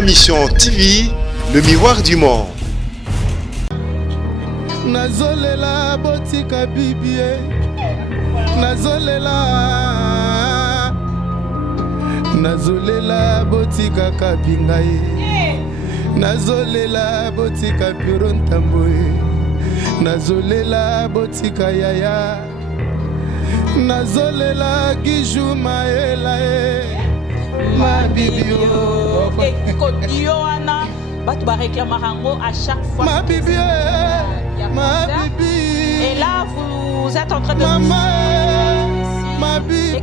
Ma Mission TV, le miroir du monde. Nazolela botika bibie, nazolela botika kabingaye, nazolela botika pirontamboye, nazolela botika yaya, nazolela gijuma elae, ma bibio. Kodioana, Batbarek Marango à chaque fois. Ma bibi, ma bibi. Et là, vous êtes en train de ma bibi,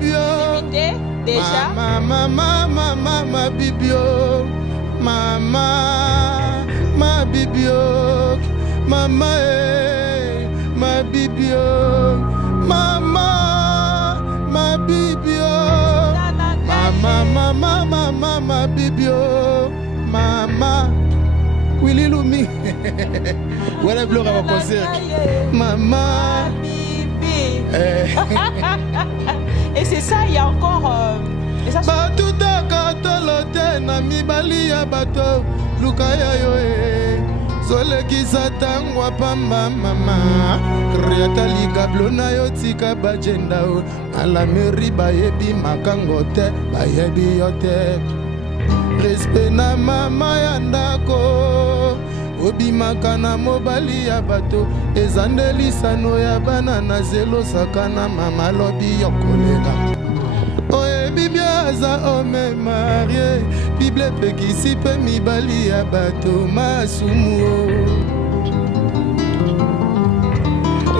déjà. Ma bibi, ma bibi, ma bibi, ma bibi, ma bibi, mama. Willy Lumi. Voilà le bleu à concert. Maman. Et c'est ça, il y a encore. Batou takatolote na mibali ya bato lukaya yoe. Soleki satangwa pamba mama. Kriata ligablo na yo tika bajenda o. Alameri bayebi makango te, bayebi yote. Respect na mama ya ndako obimaka na mobali ya bato ezandelisano ya bana na zelo sakana mama lobi yokolela oyebi biaza ome marie bible pekisi pe mibali ya bato masumu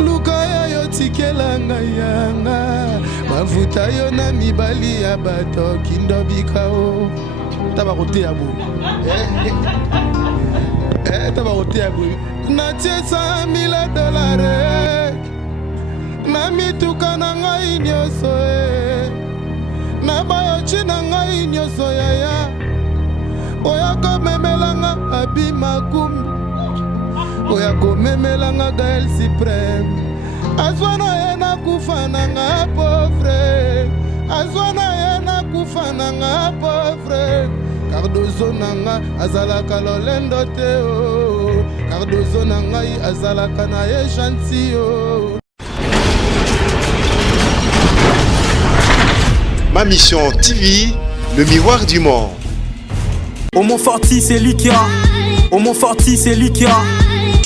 lukaya yo tikela ngai yanga bavuta yo na mibali ya bato kindobika o tabakote ya bo tabakote ya bo na tie $100,000 na mituka na ngai nyonso na bayochi na ngai nyonso yaya oya komemelanga abi makumi oya komemelanga Gaël Suprême azwana ye nakufa nanga pauvre azwana ye nakufa nanga pauvre Cardozo nanga azalaka lolendo te o Cardozo nangai azalaka na ye gentil o. Ma Mission TV, le miroir du monde. Au Montforti, c'est lui qui a. Au Montforti, c'est lui qui a.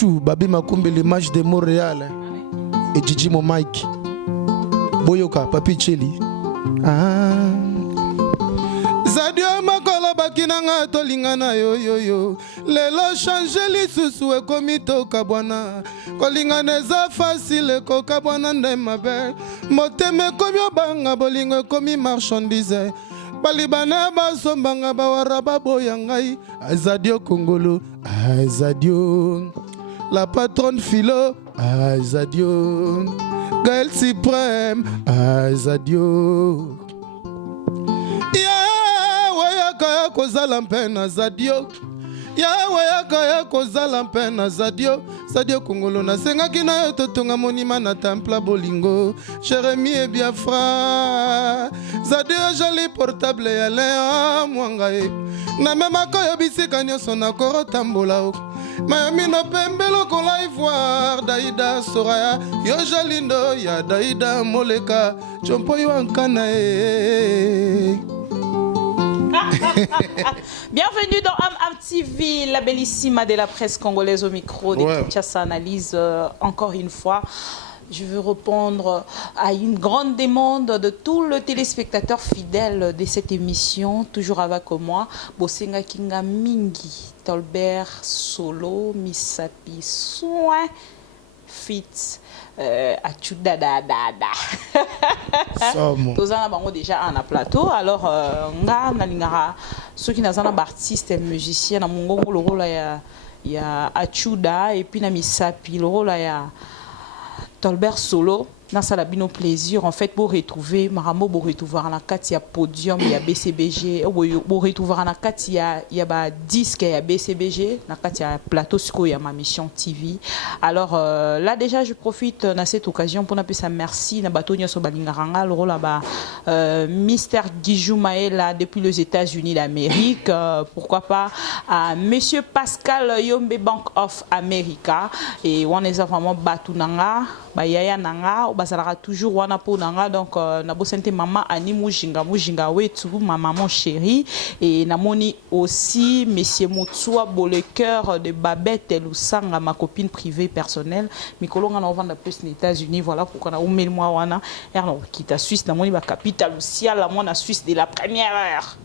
Babi Makumbe, l'image de Montréal. Et Gigi mon Mike. Boyoka, Papi Cheli. Zadio makolo bakinanga tolingana yo yo yo. Lelo change lisusu ekomi toka bwana. Kolingana eza facile koka bwana nde mabe. Moteme ekomi obanga bolingo ekomi marchandise. Balibana basombanga bawara baboya ngai. Azadio Kongolo, Azadio. La patronne Philo, Azadio. Gaël Suprême, Azadio. Kaya kozala mpena zadio yawe yakaya kozala mpena zadio Sadio Kongolo na sengaki na yo totonga monima na templa bolingo Jérémie Biafra zadio joli portable ya leo mwangae na mema koyo bisika nyonso na korotambola o Miami no pembelo ko l'ivoire Daïda Soraya yo jalindo ya Daïda Moleka chompo yo ankana Bienvenue dans Am TV, la bellissima de la presse congolaise au micro de Kinshasa Analyse. Encore une fois, je veux répondre à une grande demande de tous les téléspectateurs fidèles de cette émission. Toujours avec moi, Bosenga Kinga Mingi, Tolbert Solo, Misapi Soin, Fitz. Achuda da da da. Tous en avons déjà un plateau. Alors, nga nalingara ceux qui n'ont pas artiste musicien na mongo le rôle ya Achuda et puis na Misapi le rôle ya Tolbert Solo. dans ça bino plaisir en fait pour retrouver Maramo pour retrouver na kati ya podium ya BCBG pour retrouver na kati ya ba disque ya BCBG na kati ya plateau siko ya ma mission TV. Alors là déjà je profite dans cette occasion pour n'appeler ça merci na bato nyoso balingaranga le rôle ba Mr Guijou Maela depuis les États-Unis d'Amérique, pourquoi pas à monsieur Pascal Yombe Bank of America et on est vraiment batunanga ba yaya nanga basara toujours wana po nanga donc na bosente maman ani mujinga wetu ma maman chérie et namoni aussi monsieur Motsua le cœur de Babette Lusanga ma copine privée personnelle mikolonga na vendre plus aux États-Unis voilà pourquoi na umel moi wana erno kita Suisse namoni ba capitale ciel la moi na Suisse de la première heure.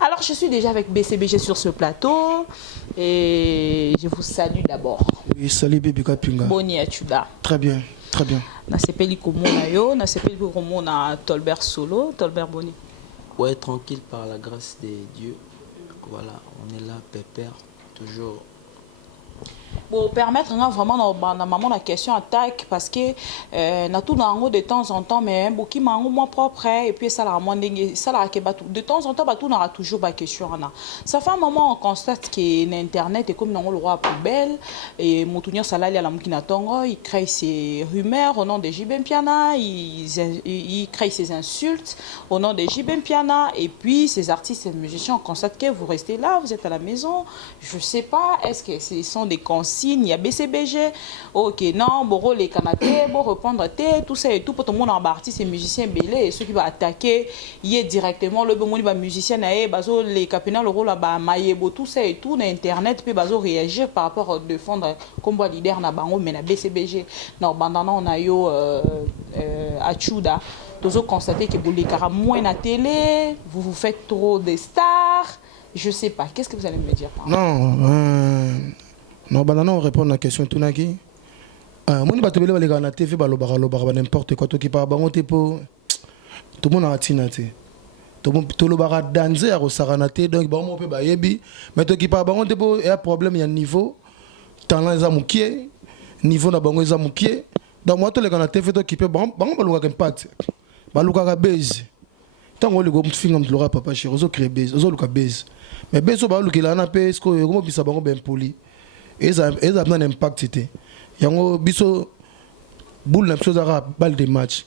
Alors je suis déjà avec BCBG sur ce plateau et je vous salue d'abord. Oui, salut bébé Kapinga. Boni Achuda. Très bien, très bien. Na sepeli komona yo, na sepeli komona Tolbert Solo, Tolbert Boni. Ouais, tranquille par la grâce de Dieu. Voilà, on est là, pépère, toujours. Pour permettre vraiment na maman la question attaque parce que na tout nango de temps en temps mais beaucoup mango moi propre et puis ça la mondenge ça la ke batu de temps en temps batu na toujours ba question na ça fait un moment on constate que l'internet est comme nango le roi poubelle et mutunyo salali ala mukina tongo il crée ses rumeurs au nom de JB Mpiana il crée ses insultes au nom de JB Mpiana et puis ces artistes et musiciens on constate que vous restez là vous êtes à la maison je sais pas est-ce que ce sont des consignes il y a BCBG ok non bon les canapés bon répondre tout ça et tout pour tout le monde en artiste et musicien belé et ceux qui va attaquer il est directement le bon musicien naé bazo les capitaines le rôle là maïebo tout ça et tout na internet puis bazo réagir par rapport à défendre comme leader na bango mais na BCBG non bandana on a yo Achuda tous constater que vous les cara moins na télé vous faites trop des stars je sais pas qu'est-ce que vous allez me dire non bandana on répond à la question tout naki moni batebele balega na TV balobaka n'importe quoi to qui par bango te po tout le monde a tina te to lobaka danze ya kosaka te donc bango pe ba yebi mais to qui par bango te po un problème ya niveau talent eza mukie niveau na bango eza mukie donc moi to lega na TV to qui pe bango balukaka impact balukaka base tango le go mfinga mtlora papa chéri ozo créer base ozo luka base mais base ba lukela na pe esko yo mo bisa bango ben poli et ça a un impact c'était yango biso boule na biso za balle de match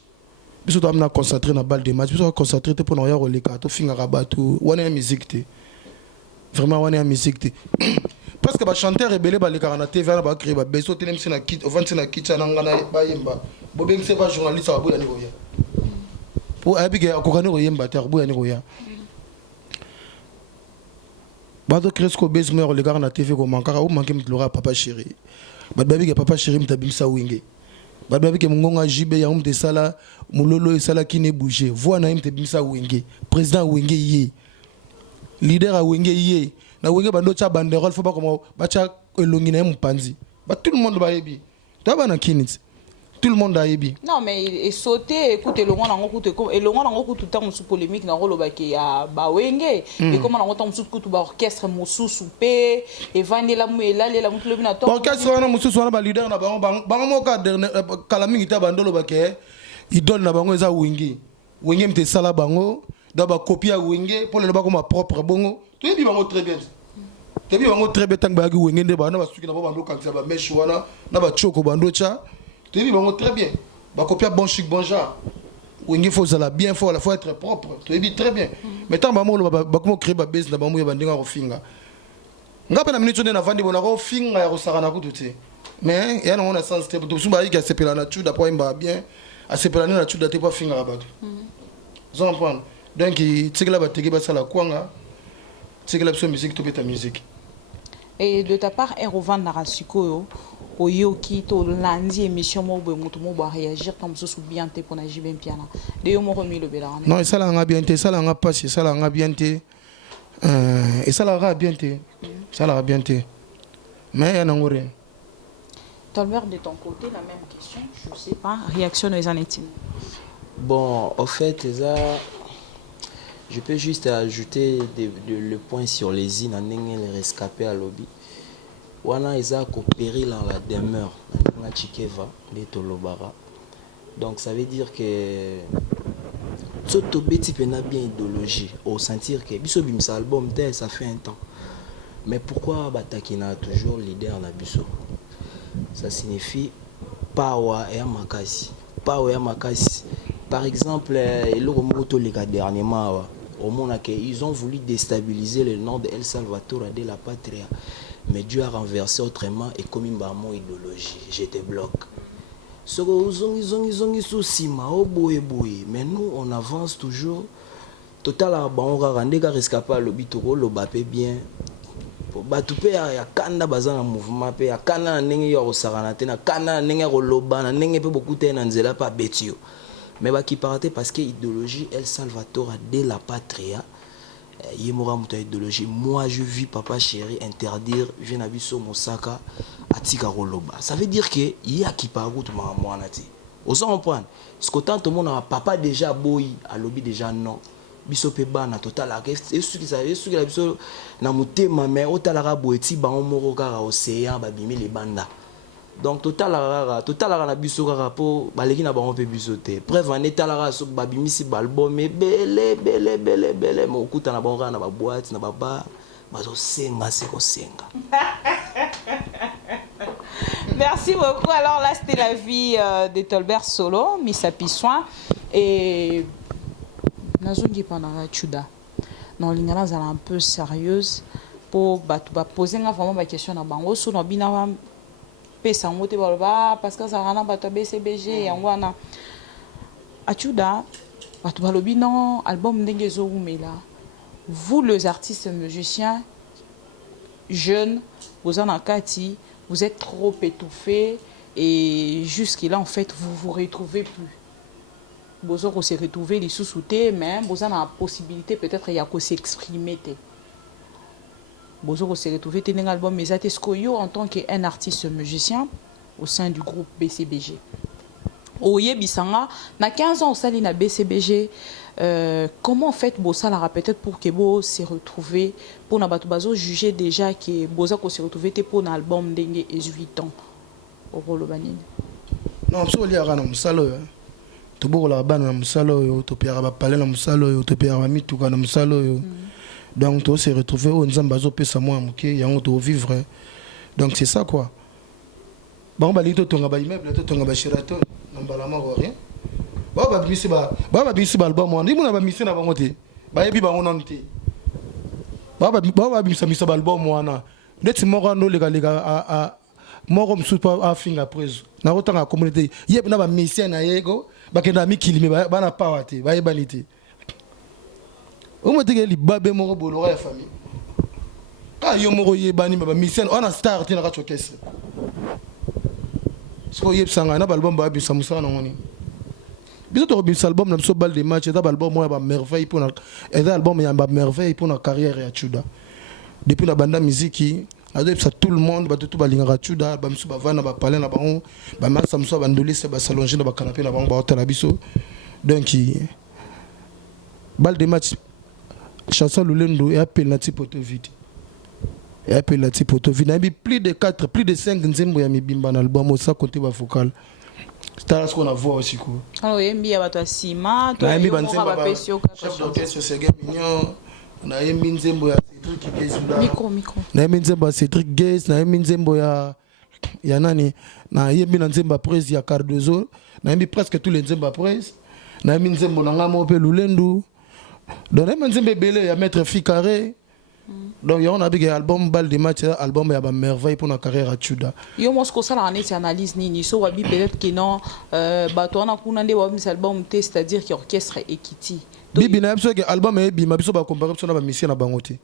biso to amna concentrer na balle de match biso concentrer te pour na ya roleka to finga rabatu wana musique te vraiment wana musique te parce que ba chanteur rebelle ba leka na TV na ba créer ba beso te nemsi na kit ovantsi na kitcha na ngana ba yemba bo beng se ba journaliste ba boya ni roya pour abige akokani royemba te boya ni roya Bado Cresco base meilleur les gars na TV ko mankaka ou manquer mtlora papa chéri. Badbabi ke papa chéri mtabimsa wenge. Badbabi ke mungonga jibe ya umte sala mulolo sala ki ne bouger. Voix na mtabimsa wenge. Président wenge yé. Leader a wenge yé. Na wenge bando cha banderole faut pas comme bacha elongi na mpanzi. Ba tout le monde ba yebi. To ba na kinit. Tout le monde a yebi. Non mais et sauter écoute le monde en écoute et le monde en écoute tout sous polémique dans rôle ki ya ba wenge et comment on entend sous tout ba orchestre musu soupé et vandela muela la mutu na to orchestre wana musu wana ba leader na bango mo ka dernier kalami ngita bandolo ba ke idole na bango eza wenge wenge mte sala bango da ba copie ya wenge pour le ba comme propre bongo tu yebi bango très bien tu yebi bango très bien tang ba gi wenge nde ba na ba suki na ba bando kanisa ba mesh wana na ba choko bando cha tu dis bon très bien bah copier bon chic bon genre ou il faut ça là bien fort il faut être propre tu dis très bien mais tant bah moi bah comment créer bah base na bah moi bah ndinga rofinga ngapa na minute na vandi bona rofinga ya rosara na kututi mais il y a on a sens step tout souba il a sepela na tuda pour imba bien a sepela na tuda te pas finga rabatu vous comprenez donc tsikela ba tege ba sala kwanga tsikela so musique to beta musique et de ta part Erovan Narasiko oyoki to lundi émission mo be mutu mo ba réagir comme ça sous bien te pour na JB Mpiana de yo mo remis le belana non ça la nga bien te ça la nga passe ça la nga bien te et ça la nga bien te ça la nga bien te mais ya nangore Tolbert de ton côté la même question je sais pas réaction des anétines bon au fait ça je peux juste ajouter le point sur les îles en les rescapés à lobby wana eza ko péril dans la demeure na chikeva de tolobara Donc ça veut dire que tout petit peu n'a bien idéologie au sentir que biso bimsa album tel ça fait un temps. Mais pourquoi Batakina toujours leader na biso? Ça signifie power et makasi. Power et makasi. Par exemple, dernièrement, ils ont voulu déstabiliser le nom de El Salvador de la Patria. Mais Dieu a renversé autrement et comme une barre idéologie. J'étais bloqué. Mais nous, on avance toujours. Total, on va rendre rescapé le bitoro, le bapé bien. Batupe ya kanda bazana mouvement pe ya kanda ndenge yo osarana te na kanda ndenge roloba na ndenge pe beaucoup te na nzela pa betio mais ba ki parate parce que idéologie El Salvador de la Patria yemora muta idéologie. Moi je vis papa chéri interdire vient na biso mosaka atika roloba. Ça veut dire que y a qui par route mwana te oso comprendre ce que tant tout monde papa déjà boy a lobby déjà non biso pe bana total la reste et ce qui la biso na mutema mais otalara boeti ba moko kaka océan ba bimi les banda donc total na biso kaka po baleki na bango pe biso te preuve en état so ba bimi si album mais bele mo kuta na bango na ba boîte na baba bazo senga seko senga. Merci beaucoup. Alors là c'était la vie de Tolbert Solo, Missa Pissoin et nazongi pendant Chuda. Non, l'ingénieur est un peu sérieuse pour poser vraiment ma question à bango sur no bina pesa ngote balba parce que ça rana bato BCBG yangwana. A Chuda, bato balobi non album ndenge zo umela. Vous les artistes musiciens jeunes, vous en akati, vous êtes trop étouffés et jusqu'à en fait vous vous retrouvez plus. Vous se retrouver les sous-soutés, mais vous avez la possibilité peut-être de s'exprimer. Vous se retrouver dans l'album mais est-ce que en tant qu'un artiste musicien au sein du groupe BCBG. Oye Bisanga, na 15 ans au sein de BCBG, comment en fait vous ça peut-être pour que vous se retrouver pour na bato juger déjà que vous se retrouver pour un album d'engue 18 ans au rôle banine. Non, so li ara na musalo. Tobokola bana na musalo yo topiara ba pale na musalo yo topiara mituka na musalo yo donc to se retrouver au nzamba zo pesa moi muke yango to vivre donc c'est ça quoi bon ba lito tonga ba immeuble to tonga ba Sheraton na mbalama ko rien ba bisi ba album on ndimuna ba misi na bango te ba yebi bango non te ba bisa ba album wana ndeti moko ndo lega a moko msupa a finga preso na rotanga communauté yeb na ba misi na yego bakenda mikili me bana power te ba yebani te omo te li babe moko bolora ya famille ka yo moko yebani ba misi on a star te na ka chokese so yeb sanga na ba album ba bisa musana ngoni biso to bisa album na biso bal de match eta ba album mo ba merveille pour na eta album ya ba merveille pour na carrière ya Chuda depuis la banda musique ado ça tout le monde ba tout balinga Chuda ba msu ba vana ba parler na bango ba masa mso ba ndoli se ba s'allonger na ba canapé na bango ba hôtel biso donc bal de match chanson Lulendo et appel na tipoto vide et appel na tipoto vide na plus de 4 plus de 5 nzembo ya mibimba na album ça côté ba vocal c'est ce qu'on a voir aussi quoi alors yembi ya bato asima to yembi ba pesio chef d'orchestre Serge Mignon na yembi nzembo ya Cedric Gaze micro na yembi nzembo ya Cedric Gaze na yembi nzembo ya nani na yembi na nzembo ya Presse ya Cardozo na yembi presque tous les nzembo ya Presse na yembi nzembo na ngamo pe Lulendo donc na yembi nzembo belé ya Maître Ficaré. Donc il y a un album bal de match album ya ba merveille pour na carrière à Chuda. Yo mosko ça la net analyse ni so wabi peut-être que non bato na kuna nde wabi album te c'est-à-dire que orchestre Ekiti. Bibi na biso que album e bi ma biso ba comparer biso na ba mission na bango te.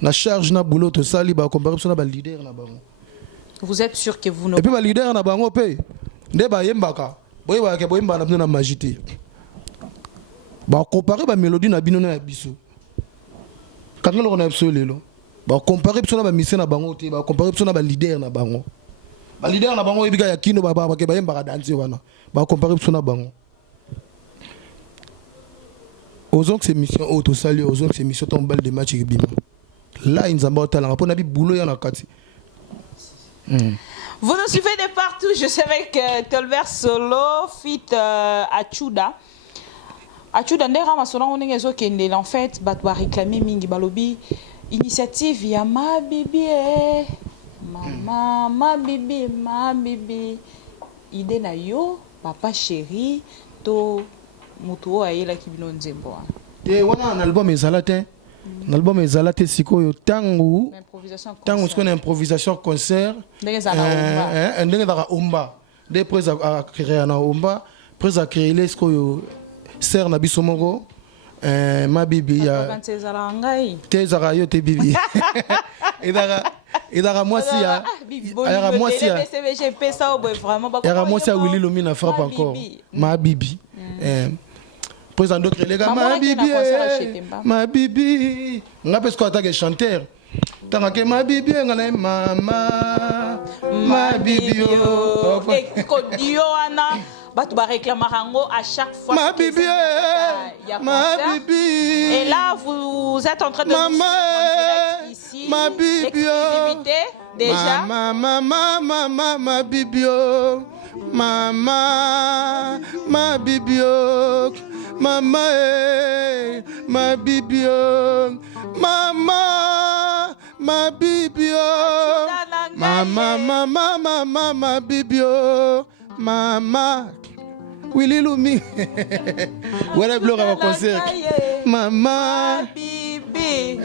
Na charge na boulot to sali ba comparer biso na ba leader na bango. Vous êtes sûr que vous ne. Et puis ba leader na bango pe nde ba yembaka. Boye ba ke boyemba na magité. Ba comparer ba mélodie na bino na biso. Quand on a absolument ba comparer biso na ba mission na bango te ba comparer biso na ba leader na bango ibiga ya kino ba ke ba yemba danser wana ba comparer biso na bango ozonk ces missions auto salut ozonk ces missions ton bal de match bima là ils nzamba talanga pona bi boulot ya na kati Vous nous suivez de partout. Je suis avec Tolbert Solo, fit Achuda. Achuda, en fait, va réclamer Mingi Balobi. Initiative Yama Bibi. Maman, ma bibi. Idée na yo, papa chéri, to mutuo aïla kibino nzembo. Et voilà un album ezalate. Un album ezalate sikoyo tangu. Tangu ce qu'on a improvisation concert. Ndenge za omba. Des près à créer na omba, près à créer les sikoyo ser na bisomoko. Ma bibi ya. Tezara yo te bibi. Et dans moi si à Willy Lomina frappe encore ma bibi présent d'autres les gars ma bibi on a parce qu'on attaque chanteur tant que ma bibi ngana mama ma bibi tu vas réclamer à chaque fois. Ma bibi, ma bibi. Et là, vous êtes en train de maman, nous ici. Ma bibi, déjà. Ma bibi, maman, ma bibi, maman, ma bibi, maman, ma bibi, maman, ma bibi, maman. Willy Lumi. Voilà Blora va concert. Maman. Bibi.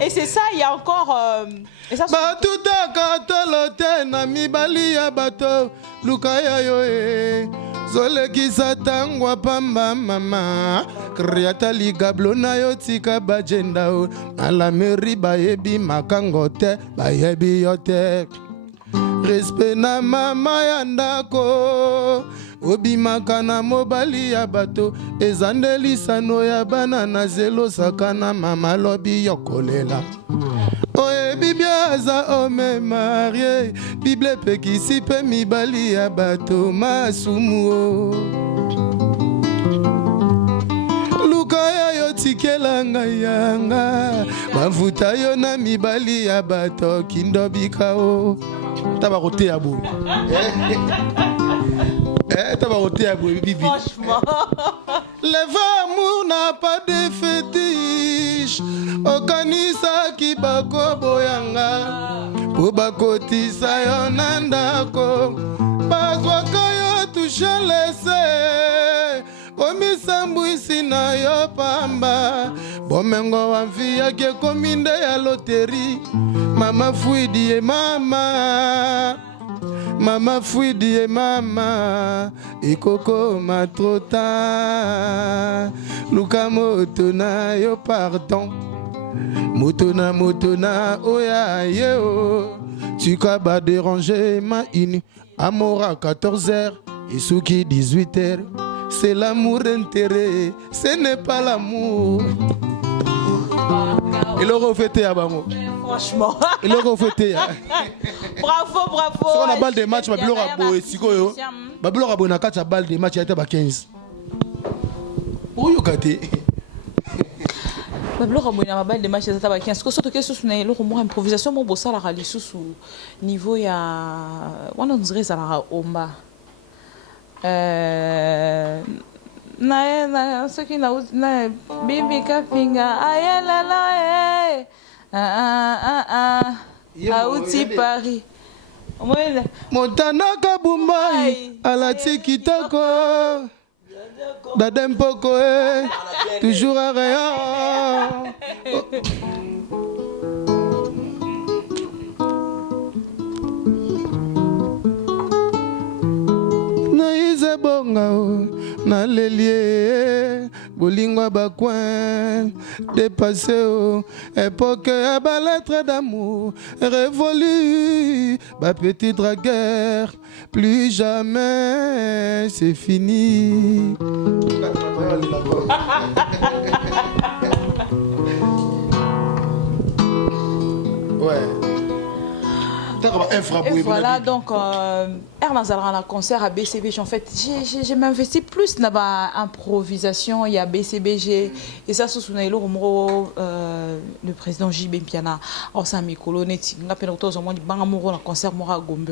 Et c'est ça, il y a encore. Batuta katolote na mibali ya bato lukaya yo e zole kisatangwa pamba mama kriata ligablo na yo tika bajenda o ala meri bayebi makango te bayebi yo te. Respect na mama ya ndako obimaka na mobali ya bato ezandelisano ya bana na zelo sakana mama lobi yokolela oyebi biaza ome marie bible pekisi pe mibali ya bato masumu o lukaya yo tikela ngai yanga bavuta yo na mibali ya bato kindobika o tabarote ya bo tabarote ya bo bibi franchement le amour n'a pas de fétiche okanisaki bakoboyanga po bakotisa yo na ndako bazwaka yo touche lese komisambwisi na yo pamba bomengo wa mfiyaki ekominde ya loteri mama fuidi e mama ikoko matrota luka moto na yo pardon moto na oya yeo tu kaba déranger ma ini amour à 14h et souki 18h. C'est l'amour intérêt, ce n'est pas l'amour. Il aurait fêté à Bango. Franchement. Il aurait fêté. Bravo. Si on a balle de match, Babylon Rabo et Sikoyo. Babylon Rabo n'a qu'à balle de match, il a été à 15. Où you got it? Babylon Rabo n'a balle de match, il a été à 15. Ce que surtout que ce n'est pas improvisation, mon boss à la rallye sous niveau il y a. On a une raison à la Omba. Na soki na bibi kapinga ayelala auti Paris Montana Kabumbai alati kitoko Dadempoko toujours à rien. Naïse bonga na lelie bolingwa bakwen dépassé époque à ba lettre d'amour révolue ba petit dragueur plus jamais c'est fini. Ouais. Et voilà donc dans un concert à BCBG, en fait, j'ai m'investi plus dans l'improvisation, il y a BCBG, et ça, c'est le président JB Mpiana, alors ça, mes colonnes, on a peine autour de moi, il y a un concert, moi, à Gombe,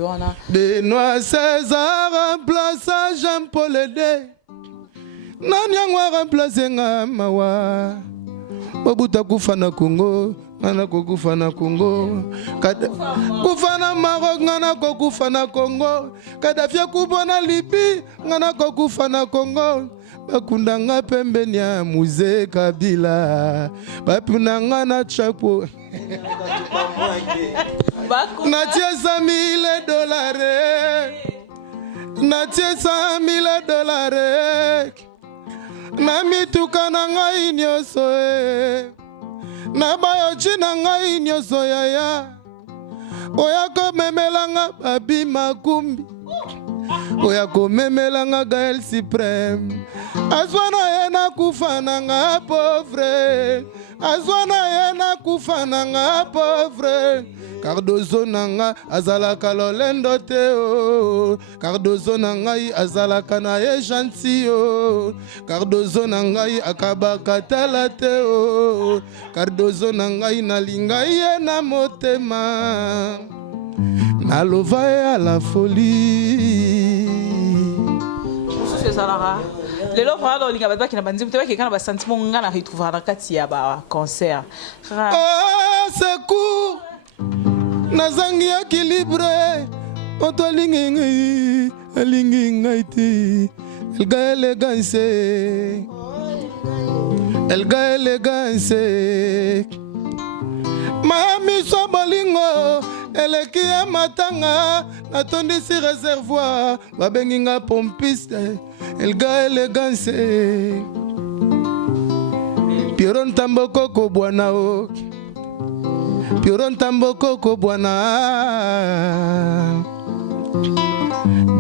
Benoît César remplace Jean-Paul Edé, Nanyangwa remplace Ngamawa, Bobuta Koufana Congo, Nana Kokufana Congo, Kufana Maroc, Nana Kokufana Congo, Kadafia Kubana Libi, Nana Kokufana Congo, Bakundanga Pembenia, Musée Kabila, Bapunanga na Chapo. Natie $100,000, natie $100,000, namituka na ngai nyonso na bayochi na ngai nyonso yaya, oya komemelanga babi makumbi, oya komemelanga Gaël Suprême, azwana ye na kufa na nga pauvre, azwana ye na kufa na nga pauvre, Cardozo nanga azalaka lolendo te o, Cardozo nangai azalaka na ye gentil o, Cardozo nangai akabaka tala te o, Cardozo nangai nalinga ye na motema, nalova ye à la folie. C'est ça là. Les lots vraiment dans l'ingaba qui n'a pas dit que tu as sentiment on a retrouvé dans katia ba concert. Ah c'est court. Nazangi équilibré. On te lingi ngaiti. Elga élégance. Mami so bolingo. Eleki ya matanga. Natondisi réservoir. Babenginga pompiste. Elga élégance. Piron tamboko ko bwana o. Piron tamboko ko bwana.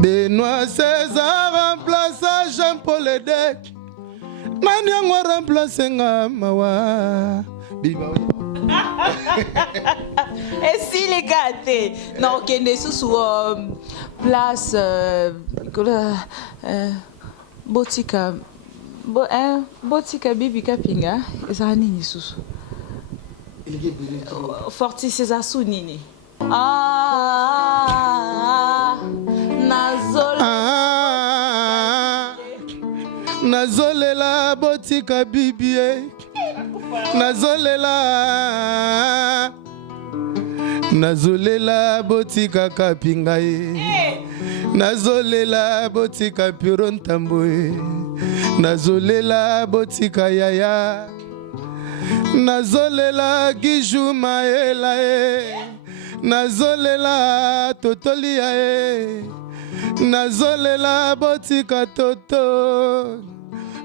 Benoît César remplace Jean-Paul Edé. Nani yango remplace Ngamawa. Biba. Et si les gâtés, non, qui est sous place botika bibi kapinga eza nini susu forti seza su nini nazolela botika bibi nazolela botika kapinga nazolela botika Piron Tambo nazolela botika yaya nazolela Giju Maela nazolela Totolia nazolela botika Toto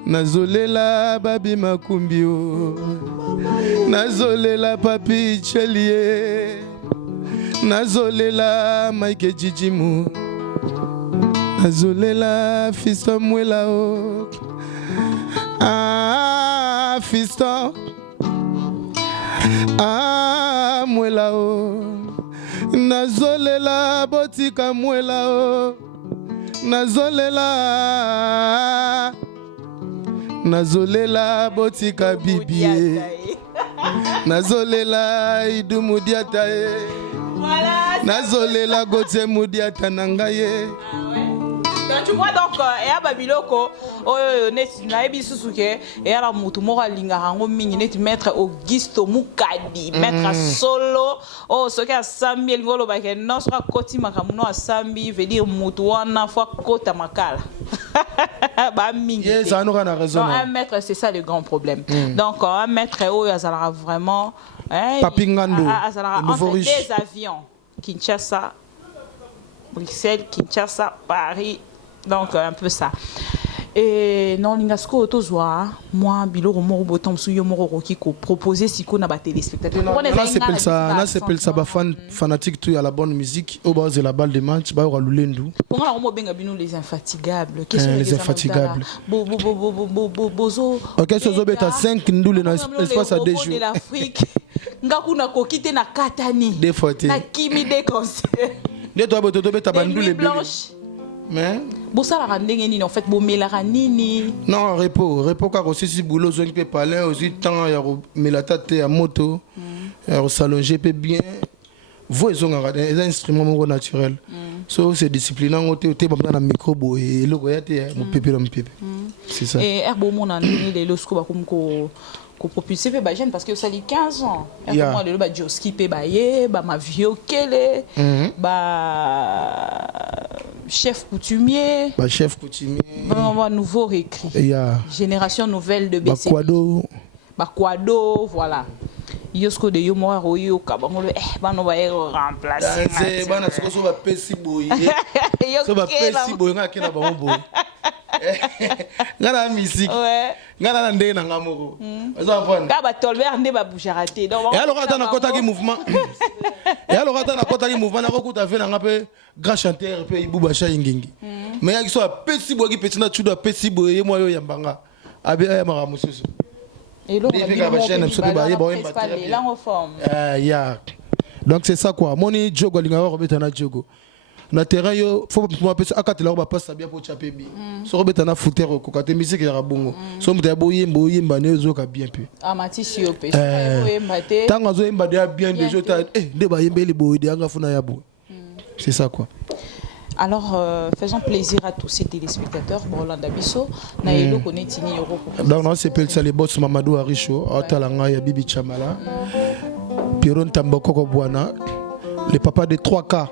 nazolela Babi Makumbio nazolela Papi Chelie nazolela Mike Jijimu nazolela Fiston Mwela o Fiston Mwela o nazolela botika Mwela o nazolela botika Bibie nazolela Idumu Diata nazolela Gauthier Mudiata nangaye. Tu vois donc et à Babiloko net na ebisusuke et à la mutumora linga rango mingi net maître Augusto Mukadi maître solo ce qui a sambi ngolo ba ke non sera koti makamuno a sambi veut dire mutu wana fois kota makala ba mingi ça nous a raison. Un maître c'est ça le grand problème. Donc un maître azala vraiment Papingando entre des avions Kinshasa Bruxelles Kinshasa Paris. Donc un peu ça. Et non l'ingasko tozwa moi biloko moko botom su yo moko ki ko proposer siko na ba téléspectateurs. Là c'est ça ba fan fanatique tout à la bonne musique au bas de la balle de match ba lulendu. Pour moi on benga bino les infatigables. Les infatigables. Bozo. OK sozo beta 5 ndule na espace à 2 jours. De l'Afrique. Ngakuna kokite na katani. Des fois na kimi des concerts. nde to boto to beta bandu nuit le blanche. mais Bosalaka ndenge nini en fait bomelaka nini? non repos kaka osisi boulot ozongi mpe palin ozwi ntango ya komelata te ya moto ya kosalonge mpe bien vo ezongaka eza instrument moko naturel so c'est discipline yango te oteba mpenza na micro boye eloko ya te mopepe na mopepe c'est ça. Et bomona ndenge lelo siko bakomi kopropulse mpe bajeune parce que osali 15 ans moi lelo badioski mpe baye bamaviokele chef coutumier ba nouveau récrit génération nouvelle de BC bakwado voilà yosko de yo moi royo kabangolo bano ba remplacer c'est bana sikoso ba pesi boye so ba pesi boye ngaki na ba boye ngala musique ngala na ndenge na ngamoko aza mfana ka ba tolber nde ba bougera te donc et alors ata na kota ki mouvement et alors ata na kota ki mouvement na ko kuta fe na ngape grand chanteur pe ibuba sha ingingi mais yaki so ba pesi boye ki petit na chudo pesi boye moi yo yambanga abi ya mara mususu. Et l'autre donc c'est ça quoi moni jogo linga robeta na jogo na terrain yo faut pas penser akatela ko ba passe bien pour chaper bi so robeta na footer ko kate musique ya bongo so muta boyemba ne zo ka bien peu amatisi yo pe boyemba te tango zo yemba de bien déjà ta de ba yembeli boy de anga funa ya bo c'est ça quoi. Alors, faisons plaisir à tous ces téléspectateurs. Bolanda Bisso, Naïlo Konetini Euro. Donc, on s'appelle ça les boss Mamadou Aricho, Atalanga, Yabibi Chamala, Piron Tamboko Boana, les papas de 3K.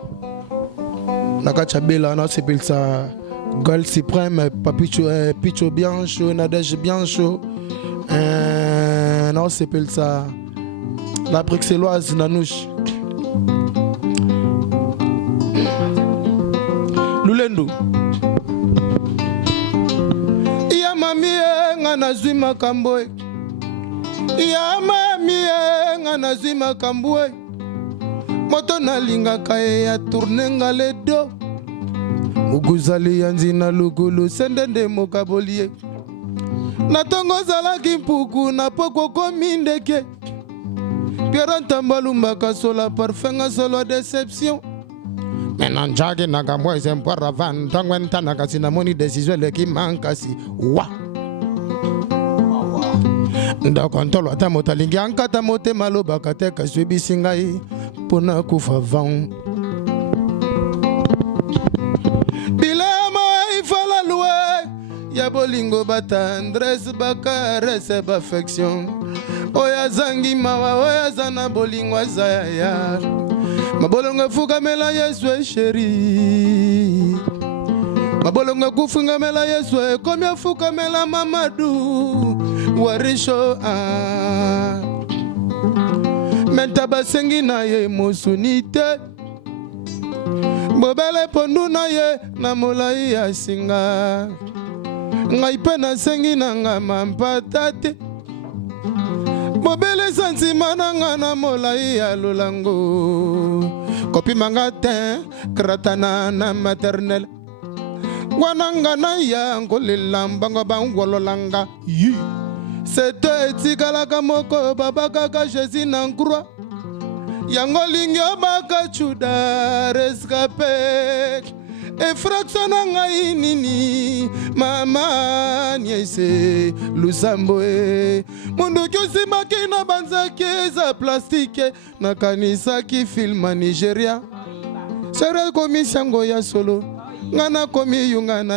Nakachabela, on s'appelle ça Gal Suprême, Papicho, Picho Biancho, Nadège Biancho. On s'appelle ça la Bruxelloise Nanouche. Lulendo ya mami ngana zima kamboe ya mami ngana zima kamboe moto nalingaka ya tourne ngale do muguzali yanzi na lugulu sendende mokabolie na tongo zalaki mpuku na poko komindeke Pierre Tambalumbaka sola parfum solo déception. Maintenant, Jagge Nagambo est un peu ravant. Tangwenta Nagasina Moni décision le qui manque si. Wa. Donc, on t'a l'autre motalingi en katamote malo bakate kasubi singai pona kufa vang. Bilama ifala loué. Yabolingo bata Andres bakare se affection. Oya zangi mawa oya zana bolingo zaya. Mabolonga fukamela Yesu chéri. Mabolonga kufungamela Yesu komya fukamela Mamadou Warisho Menta basengi na ye mosunite Bobele pondu na ye na molai ya singa Ngai pe na sengi na nga mampatate Bobele santima na nga na molai ya lolango Kopi manga ten kratana na maternelle Wananga na ya ngolilamba ngololanga yi Seto etikalaka moko babaka Jésus na nkroa Yango lingyo baka chuda rescape Efraction na ngai nini mama niese lusambo Mundu kyosima kina banzaki za plastike na kanisa ki filma Nigeria Sere komisyango ya solo Ngana komi yungana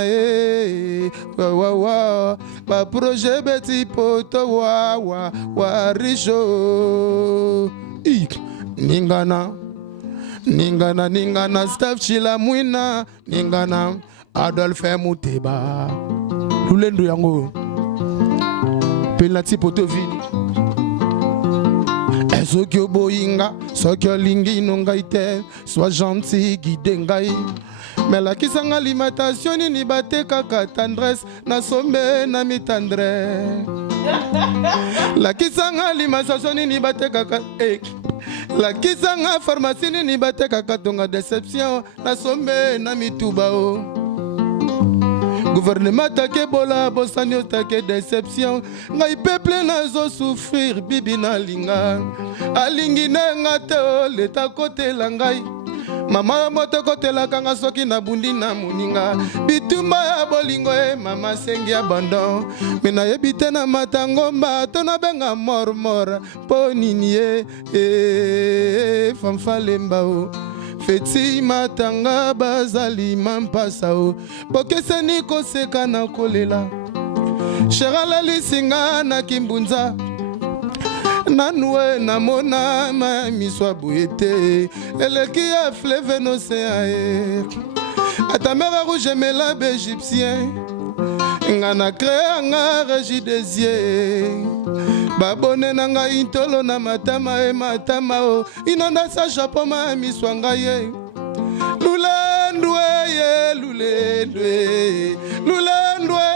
wa ba projet beti poto wa risho Ningana staff chila mwina Ningana Adolphe Muteba Lulendo yango Penalty poto vini Sokyo boyinga Sokyo lingi nonga ite Sois gentil guide ngai Mais la kisanga l'imitation ni bate kaka tendresse Na sombe na mi tendre La kisanga l'imitation ni bate kaka La kisanga pharmacie ni bate kaka tonga déception Na sombe na mi tubao Gouvernement take bola bosani take déception Ngai peuple nazo souffrir bibi na linga Alingi nenga te leta kote langai mama motoko telakanga soki na bundi na moninga bitumba ya bolingo mama sengi abandon me nayebi te na matangomba to nabenga mormor mpo nini ye famfalemba o feti matanga bazali mampasa o bokeseni koseka na kolela sherala lisinga na kimbunza nanue namona ma miswa boyete eleki ya fleuve n'océan ata mer rouge mela bégyptien nga na créa nga régie des yeux babone na ngai intolo na matama matama o inondasa japon ma miswa ngai lulendwe ye lulendwe lulendwe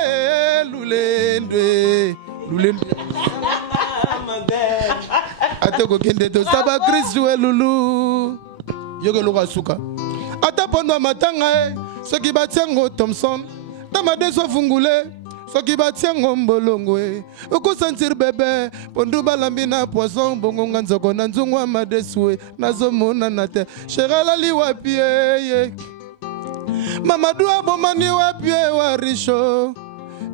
lulendwe lulendwe ate kokende to saba kristu elulu yoke loka suka ata pondo matanga soki batiango Thompson tamadeso fungule soki batiango mbolongo okosentir bebe pondu balambi na poisson bongonga nzoko na nzungu amadesu nazomona na te sherala liwapi ye Mamadou abomani wapi wa risho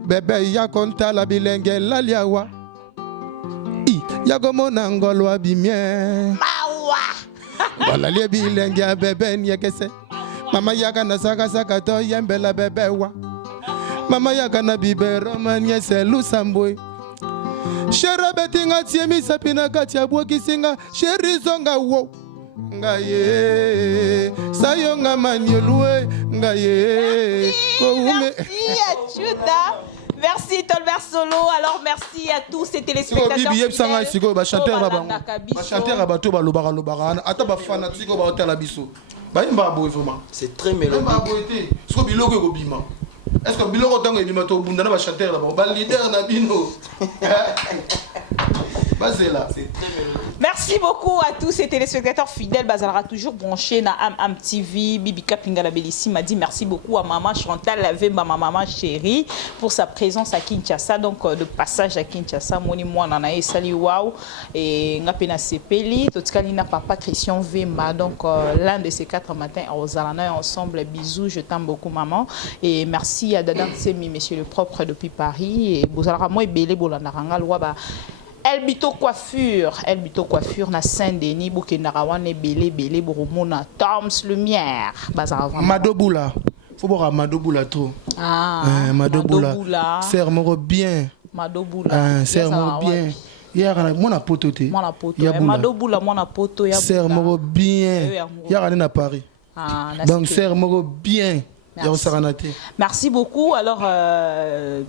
bebe ya kontala bilenge laliawa yagomona ngolo abimie mawa balalie bilenge ya bebe nyekese mama yaga na saka to yembela bebe wa mama yaga na bibero manyese lusambwe shera betinga tiemi sapina kati abwoki singa sheri zonga wo ngaye sayonga maniolue ngaye ko ume Merci Tolbert Solo. Alors merci à tous ces téléspectateurs fidèles. Chanteur c'est très mélodique. Est-ce que Biloko Tango est bimato bundana ba chanteur là-bas ba leader na bino. C'est très mélodique. Merci beaucoup à tous ces téléspectateurs fidèles. Bazalra toujours branché na Am TV. Bibika Pingala Bellissi m'a dit merci beaucoup à maman Chantal Lavemba, ma maman chérie, pour sa présence à Kinshasa. Donc de passage à Kinshasa, moni moi nanae sali wow et ngapena sepeli. Totskalina papa Christian Vemba. Donc l'un de ces 4 matins aux Alana ensemble. Bisous, je t'aime beaucoup maman et merci à Dadan Semi, monsieur le propre depuis Paris et Bazalra moi belé bolanaranga lwa Elbito coiffure na Saint-Denis Boukenarawane belé boromona Toms Lumière Madoboula faut voir Madoboula trop Madoboula serre moro bien Madoboula serre moro bien yara mona poto te Madoboula mona poto ya serre moro bien yara na Paris donc serre moro bien. Merci beaucoup. Alors,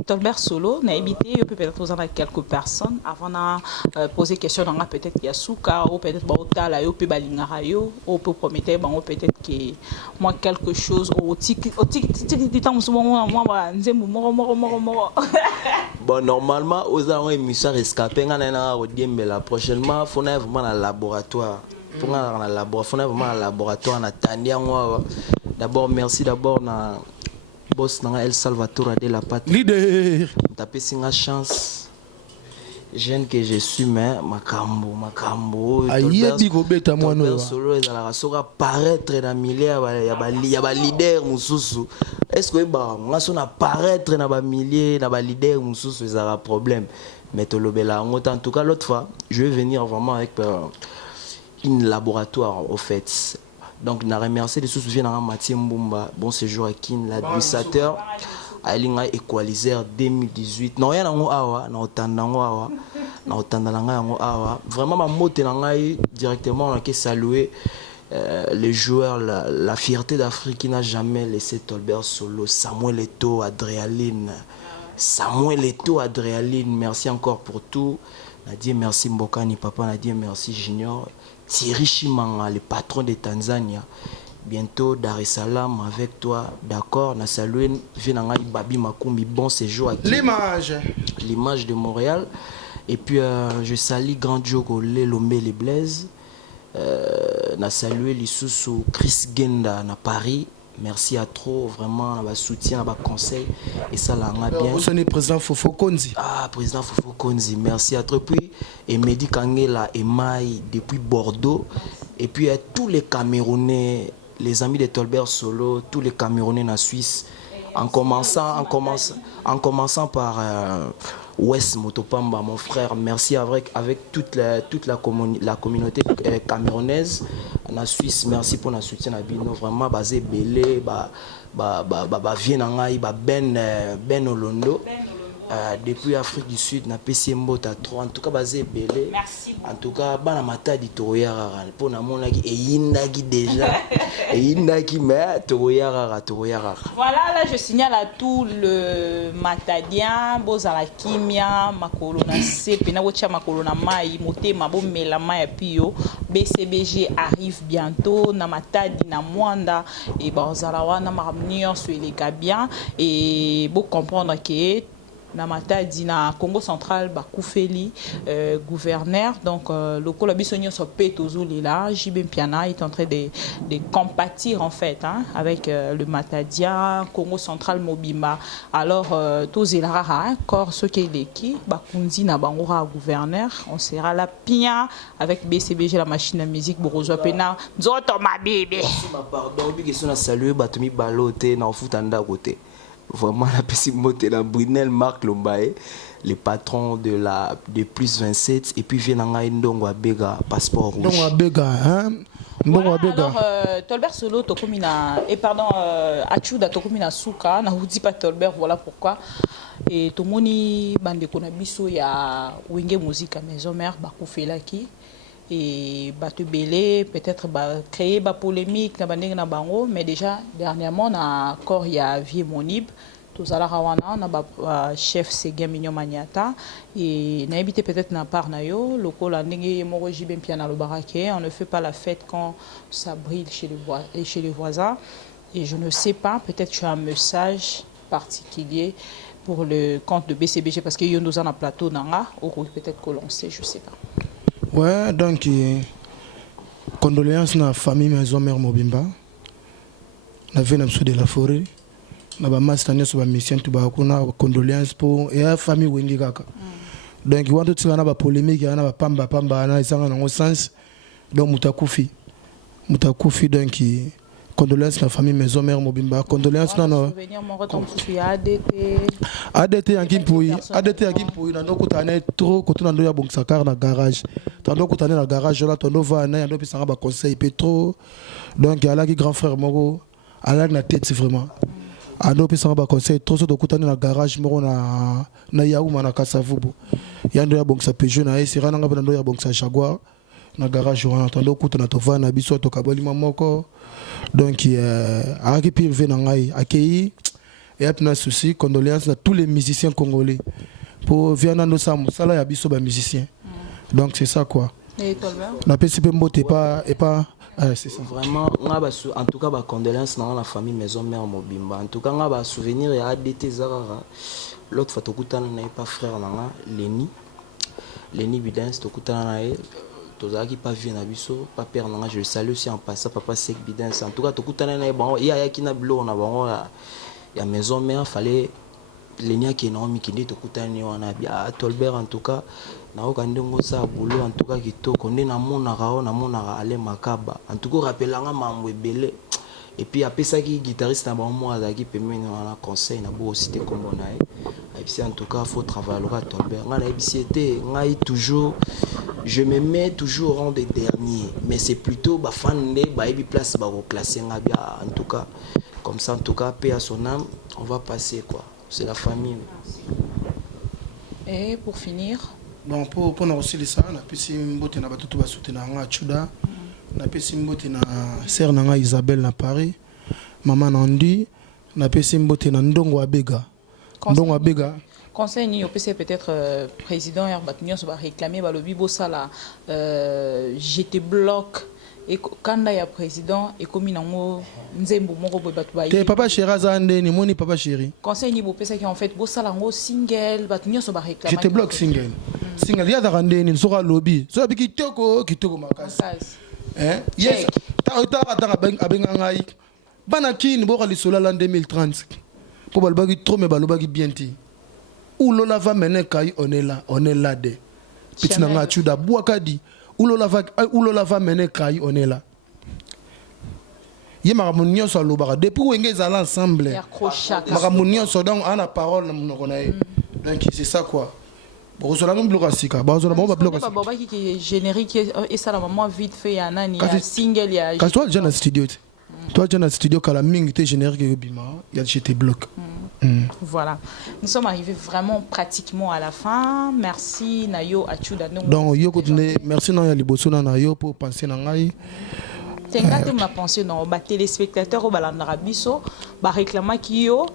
Tolbert Solo, n'a évité peut-être aux quelques personnes avant de poser question. On a peut-être Yasuka ou peut-être Baotala ou peut Balingarayo ou peut promettre peut-être que moi quelque chose au bon normalement aux gens émission rescapé la prochainement faut vraiment un laboratoire pour un laboratoire vraiment un laboratoire en d'abord merci d'abord na boss na El Salvatore de la patrie leader tapé singa chance jeune que je suis mais makambo ayebi ko beta mwana solo ezala soka paraître na milliers ya ba leader mususu est-ce que ba ngaso na paraître na ba milliers na ba leader mususu ezala problème mais to lobela en tout cas l'autre fois je vais venir vraiment avec un laboratoire au fait. Donc, je remercie les sous-souviens de Mathieu Mbumba, bon séjour à Kin, l'administrateur, à l'Inga Equalizer 2018. Non, il y a un awa, non, vraiment, ma mot est directement, on a salué les joueurs, la fierté d'Afrique qui n'a jamais laissé Tolbert Solo, Samuel Eto'o, Adréaline, merci encore pour tout. Nadia, merci Mbokani, papa, Nadia, merci Junior. Thierry Chimanga, le patron de Tanzania. Bientôt Dar es Salaam avec toi, d'accord. Na salué Venanga Babi Makumbi, bon séjour à l'image de Montréal. Et puis je salue Grand Diogo Lelombe les Blaise. Na salué Lissousou Chris Genda na Paris. Merci à trop, vraiment, à soutien, à conseil. Et ça, là, on a bien. Vous êtes président Fofo Konzi. Ah, président Fofo Konzi, merci à trop. Puis, et Mehdi Kangela et Maï depuis Bordeaux. Et puis, tous les Camerounais les amis de Tolbert Solo, tous les Camerounais en Suisse, en commençant par Wes Motopamba, mon frère. Merci avec toute la communauté camerounaise en Suisse. Merci pour notre soutien à Bino. Vraiment, basé Belé, Vienangaï, Ben Olondo. Depuis Afrique du Sud, na PCMBO ta 3 en tout cas basé belé. Merci. En tout cas bana mata di toyara pour na monaki e yindaki déjà e yindaki mais toyara. Voilà, là je signale à tout le matadien bozala kimia makolo na sepe na wocha makolo na mai motema bo melama ya pio. BCBG arrive bientôt na matadi na mwanda et bozala wana marabnir sur les gabiens et beau comprendre que na matadi na Congo central Bakoufeli gouverneur donc le colabisonio so petozuli là Jibem Piana est en train de compatir en fait avec le Matadia Congo central Mobimba alors tous il rara corps ce qui est qui Bakunzi na bangora gouverneur on sera là bien avec BCBG la machine à musique Borozo Pena nzoto ma bébé pardon bi question na saluer batumi balote na ofutanda côté. Vraiment la pessimité la Brunel Marc Lombaye, le patron de plus 27 et puis vient en Ndongo Abega passeport rouge. Ndongo Abega Voilà, alors Tolbert Solo tokomina et pardon Achuda tokomina Souka na hudi pas Tolbert voilà pourquoi et tomoni bande kona biso ya wenge musique à maison mère bakufelaki et battu belé peut-être créer ba polémique na bandenge na bango mais déjà dernièrement na encore il y a vie monib tous à la rawana na ba chef Seguin Mignon Maniata et na habité peut-être na part na yo lokola ndenge moko Jibem Piana le baraké on ne fait pas la fête quand ça brille chez les voisins et je ne sais pas peut-être tu as un message particulier pour le compte de BCBG parce que yo nous en a plateau nanga ou peut-être que l'on sait je sais pas. Ouais, donc condoléances à la famille Maison Mère Mobimba. La vie de la forêt. Na ba master sur la mission tu ba kuna condoléances pour et la famille Wengi kaka. Donc il want to na ba polémique na ba pamba na isanga na sens donc mutakufi donc condoléances à la famille Maison Mère Mobimba. Condoléances na no ADT Yankimpoui na ndoko tane trop koto na ndo ya bongsakar na garage tando ko tane na garage là tondo va na ndo pisanga ba conseil petro donc ala ki grand frère moko ala na tête vraiment ando pisanga ba conseil trop so to kutane na garage moko na yauma na kasavubu ya ndo ya bongsa Peugeot na esira na ngaba ndo ya bongsa Jaguar na garage wana tando kutana to va na biso to kaboli mamoko donc aki pire na ngai akei et puis un souci condoléances à tous les musiciens congolais pour Vianando Sam sala ya biso ba musiciens donc c'est ça quoi et Tolbert na PCP mbote pas c'est ça vraiment en tout cas ba condoléances dans la famille Maison Mère Mobimba en tout cas nga ba souvenir ya ADT Zarara l'autre fois tokutana na pas frère nanga Lenny Bidens tokutana na tozaki pas vie na biso pas père nanga je le salue aussi en passant papa Sek Bidens en tout cas tokutana na bon ya kina blo na bango ya Maison Mère fallait Lenia qui énorme qui dit tokutani wana bia Tolbert en tout cas na okandongo sa boulot en tout cas kitoko nde na monaka ale makaba en tout cas rappelanga mambo ebele et puis apesa ki guitariste na ba mo azaki pemeni na conseil na bo cité kombo na et puis en tout cas faut travailler à Tolbert nga na ebisiete ngai toujours je me mets toujours au rang des derniers mais c'est plutôt ba fan ne ba ebi place ba ko classer nga bia en tout cas comme ça en tout cas paix à son âme on va passer quoi c'est la famille et pour finir bon pour nous aussi ça na pesi mbote na batutu ba soutenir nga Chuda na pesi mbote na sœur na Isabelle na Paris maman Nandi na pesi mbote na Ndongo Abega conseil ni opc peut-être président Herbat Nyon va réclamer ba lobi bosala j'étais bloc et kanda ya président et comme nango nzembo moko boy batu ba papa chéri azande ni moni papa chéri conseil ni bopesa qui en fait bosala ngo single batu nyon va réclamer j'étais bloc single ya da rande ni soka lobby so biki kitoko makasi yes ta abenga ngai bana kini boka lisola la 2030 pour balbaki trop mais balobaki bien ti ulola va mener kai on est là de petit nanga Chuda Bouakadi ulola va mener kai on est là ye makambo nyonso alobaka depuis wenge ezala ensemble makambo nyonso donc ana parole na monoko na ye donc c'est ça quoi bokozala même biloko ya sika bazala bango babiloko ya babaki ki générique esala vraiment vite fait ya nani ya single ya kasi toi déjà na studio te toi déjà na studio kala mingi te générique yobima ya j'étais bloc. Voilà, nous sommes arrivés vraiment pratiquement à la fin. Merci Nayo Achuda. Donc yo merci Nayo Liboso Nayo pour penser na ngai. Tengate ma pensée non ba téléspectateurs au balandara biso ba réclamer Kio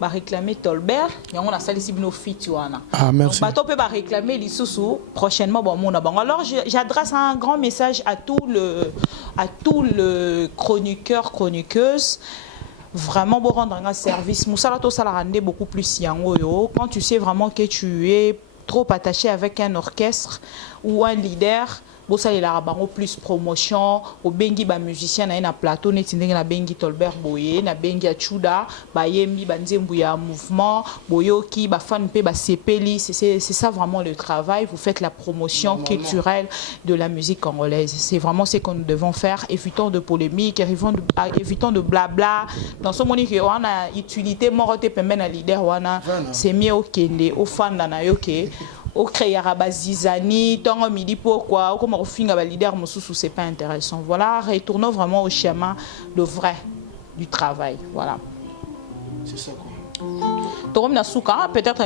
ba réclamer Tolbert yango na salisi bino fit wana. Ah merci. Ba topé ba réclamer Lisusu prochainement bon mona bango. Alors j'adresse un grand message à tout le chroniqueuse. Vraiment pour rendre un service Moussala to sala rende beaucoup plus yango quand tu sais vraiment que tu es trop attaché avec un orchestre ou un leader bo sala la bango plus promotion au bengi ba musicien na plateau neti ndenge na bengi Tolbert Boye na bengi Achuda ba yembi ba nzembu ya mouvement boyoki ba fan pe ba sepeli c'est ça vraiment le travail. Vous faites la promotion culturelle de la musique congolaise, c'est vraiment ce que nous devons faire. Évitons de polémique, évitons de blabla dans ce monde que on a utilité morote pembe na leader wana c'est mieux au kende au fan na yoke au créer bazizani tant midi pourquoi comme on finit à leader mususu c'est pas intéressant. Voilà, retournons vraiment au schéma le vrai du travail. Voilà, c'est ça quoi. Torom na suka peut-être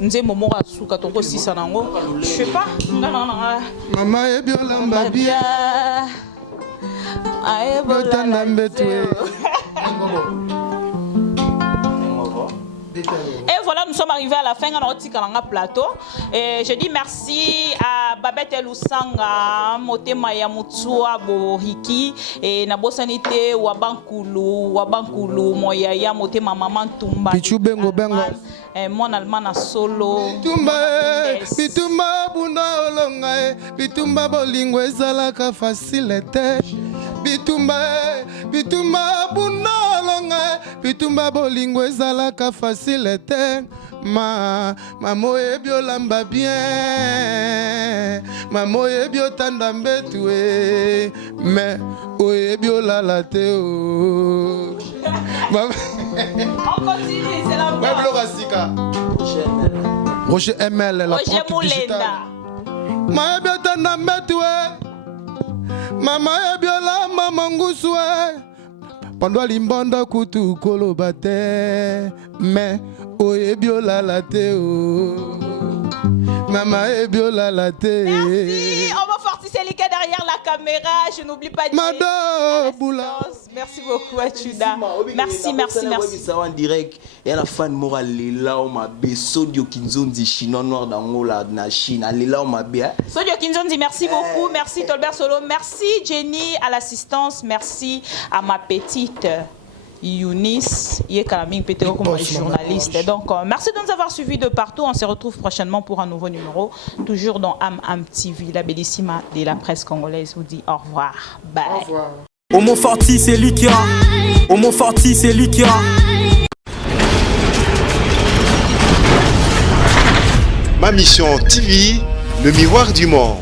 nze momo ka suka toko sisa nango je sais pas mama e biolamba bia ae bolanda mbetwe. Et voilà, nous sommes arrivés à la fin de notre plateau. Et je dis merci à Babette Lusanga, Motema Yamutsua, Boriki, et Nabosanite, Wabankulu, Moyaya, Motema Maman Tumba. Pichu Bengo Bengo. Mon allemand solo. Bitumba bunda olonga, bitumba bolingo ezalaka facilité. Bitumba bunda olonga, bitumba bolingo ezalaka facilité. Mamo ebiolamba bien, mamo ebiotanda mbetue, mais oebiolala te o. On continue, c'est la Roger ML, la Roger Moulenda. Ma ebiotanda mbetue, mama ebiolamba mangusue. Pendant limbanda kutu kolobate, mais oebiola late o. Mama ebiola late. Merci, on va fortifier les cas derrière la caméra. Je n'oublie pas de merci beaucoup Achuda. Merci. En direct, il y a la fan morale là on m'a bé Sodio Kinzonzi chinois noir d'Angola na Chine. Allez là on m'a bien. Sodio Kinzonzi, merci beaucoup. Merci Tolbert Solo. Merci Jenny à l'assistance. Merci à ma petite Younis, il est quand même peut-être comme journaliste. Donc, merci de nous avoir suivis de partout. On se retrouve prochainement pour un nouveau numéro, toujours dans Am TV. La bellissima de la presse congolaise vous dit au revoir. Bye. Au revoir. Homo Forti, c'est lui qui a. Homo Forti, c'est lui qui a. Ma mission TV, le miroir du monde.